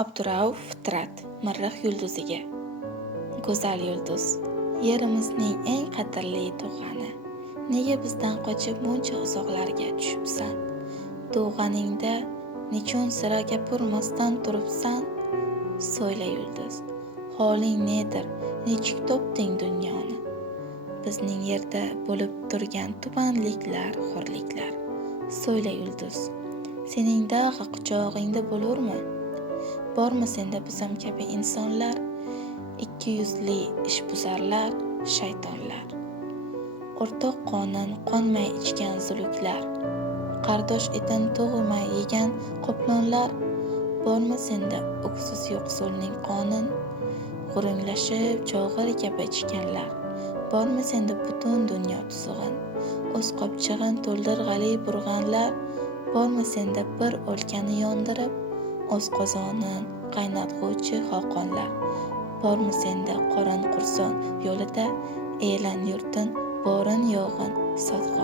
Abdurauf Fitrat Mirriq yulduziga. Go'zal yulduz, yerimizning eng qadrli tug'ani, nega bizdan qochib muncha uzoqlarga tushibsan? Tug'aningda nechun sira gapirmasdan turibsan? So'yla yulduz, holing nedir, nechuk topding dunyoni? Bizning yerda bo'lib turgan tubanliklar, xo'rliklar. So'yla yulduz, sening dag'i quchog'ingda bo'lurmi? Bormi senda bizam kabi insonlar, ikki yuzli ishbuzarlar, shaytonlar? O'rtoq qonin qonmay ichgan zuluklar, qardosh etin tug'may yegan qoplonlar. Bormi senda o'ksiz yo'qsulning qonin, g'uringlashib cho'g'ir kabi ichganlar? Bormi senda butun dunyo tuzug'in, o'z qopchig'in to'ldirg'ali burg'anlar? Bormi senda bir o'lkani yondirib, o'z qozonin qaynatg'uvchi xoqonlar? Bormi senda qorin qurson yo'lida, elan yurtin borin yo'g'in sotg'u